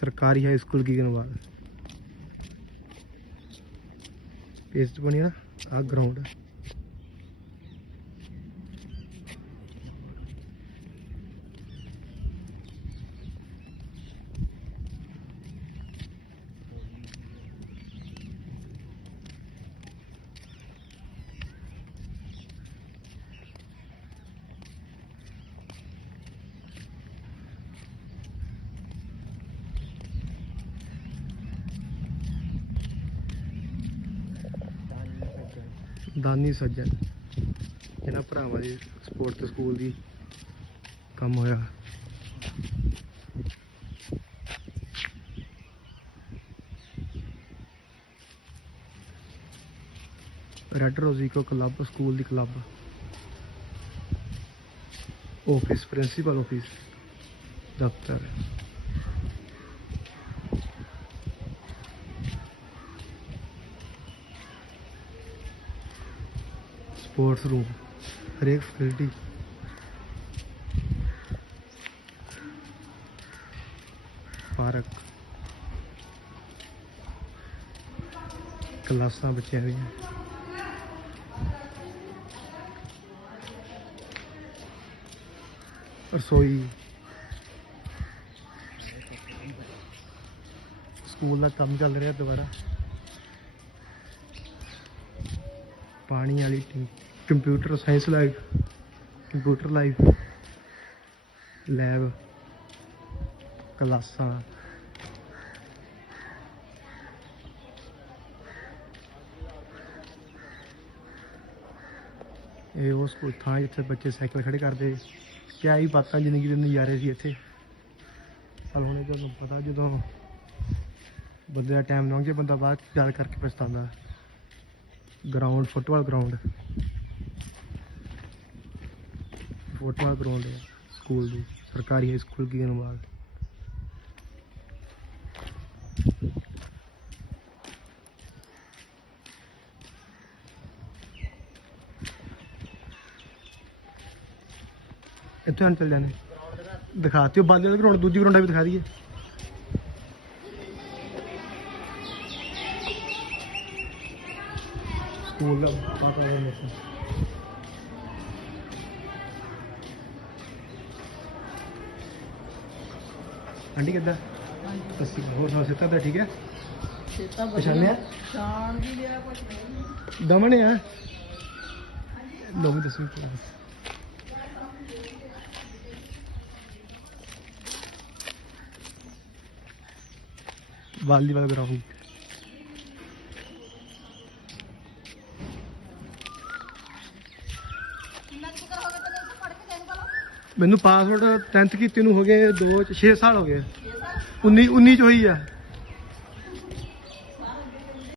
ਸਰਕਾਰੀ high school ਗਗਨਵਾਲ paste ਬਣੀ ਨਾ ਆ। ਗਰਾਊਂਡ ਦਾਨੀ ਸੱਜਣ, ਇਹਨਾਂ ਭਰਾਵਾਂ ਦੀ ਸਪੋਰਟ ਸਕੂਲ ਦੀ ਕੰਮ ਹੋਇਆ। ਰੈਡ ਰੋਜ਼ੀਕੋ ਕਲੱਬ ਸਕੂਲ ਦੀ ਕਲੱਬ ਆਫਿਸ ਪ੍ਰਿੰਸੀਪਲ ਆਫਿਸ ਦਫ਼ਤਰ। ਸਪੋਰਟਸ ਰੂਮ, ਹਰੇਕ ਫੈਸਿਲਿਟੀ ਪਾਰਕ। ਕਲਾਸਾਂ ਬੱਚਿਆਂ ਦੀਆਂ ਰਸੋਈ। ਸਕੂਲ ਦਾ ਕੰਮ ਚੱਲ ਰਿਹਾ ਦੁਬਾਰਾ। ਪਾਣੀ ਵਾਲੀ ਟੈਂ- computer science lab computer live lab ਕਲਾਸਾਂ। ਇਹ ਉਹ ਸਕੂਲ, ਥਾਂ ਜਿੱਥੇ ਬੱਚੇ ਸਾਈਕਲ ਖੜੇ ਕਰਦੇ। ਕਿਆ ਹੀ ਬਾਤਾਂ ਜ਼ਿੰਦਗੀ ਦੇ ਨਜ਼ਾਰੇ ਸੀ ਇੱਥੇ। ਪਰ ਹੁਣ ਜਦੋਂ ਪਤਾ, ਜਦੋਂ ਬੰਦੇ ਦਾ ਟਾਈਮ ਲੰਘ ਗਿਆ, ਬੰਦਾ ਬਾਅਦ 'ਚ ਯਾਦ ਕਰਕੇ ਪਛਤਾਉਂਦਾ। Ground football ground football ground school ਦੀ, ਸਰਕਾਰੀ ਹਾਈ ਸਕੂਲ ਗਗਨਵਾਲ ਇੱਥੇ ਆਂ ਚੱਲ ਜਾਣੇ ਦਿਖਾਤੀ ਉਹ ਬਾਲੇ ਦਾ ਗਰਾਊਂਡ ਦੂਜੀ ਗਰਾਊਂਡ ਵੀ ਦਿਖਾ ਦਈਏ। ਸਕੂਲ ਦਾ ਵਾਤਾਵਰਨ ਆਂਟੀ ਕਿੱਦਾਂ? ਅਸੀਂ ਹੋਰ ਨਾਲ ਸਿੱਧਾ ਤਾਂ ਠੀਕ ਹੈ? ਸੇਤਾ ਪਛਾਣਿਆ? ਸ਼ਾਨ ਵੀ ਲਿਆ ਕੁਛ ਨਹੀਂ। ਦਮਨ ਹੈ ਦੱਸੋ। ਕੀ ਵਾਲੀਬਾਲ ਗਰਾਊਂਡ? ਮੈਨੂੰ ਪਾਸਵਰਡ 10th ਕੀਤੀ ਨੂੰ ਹੋ ਗਏ 2 6 ਸਾਲ ਹੋ ਗਏ। 19 19 ਚ ਹੋਈ ਆ।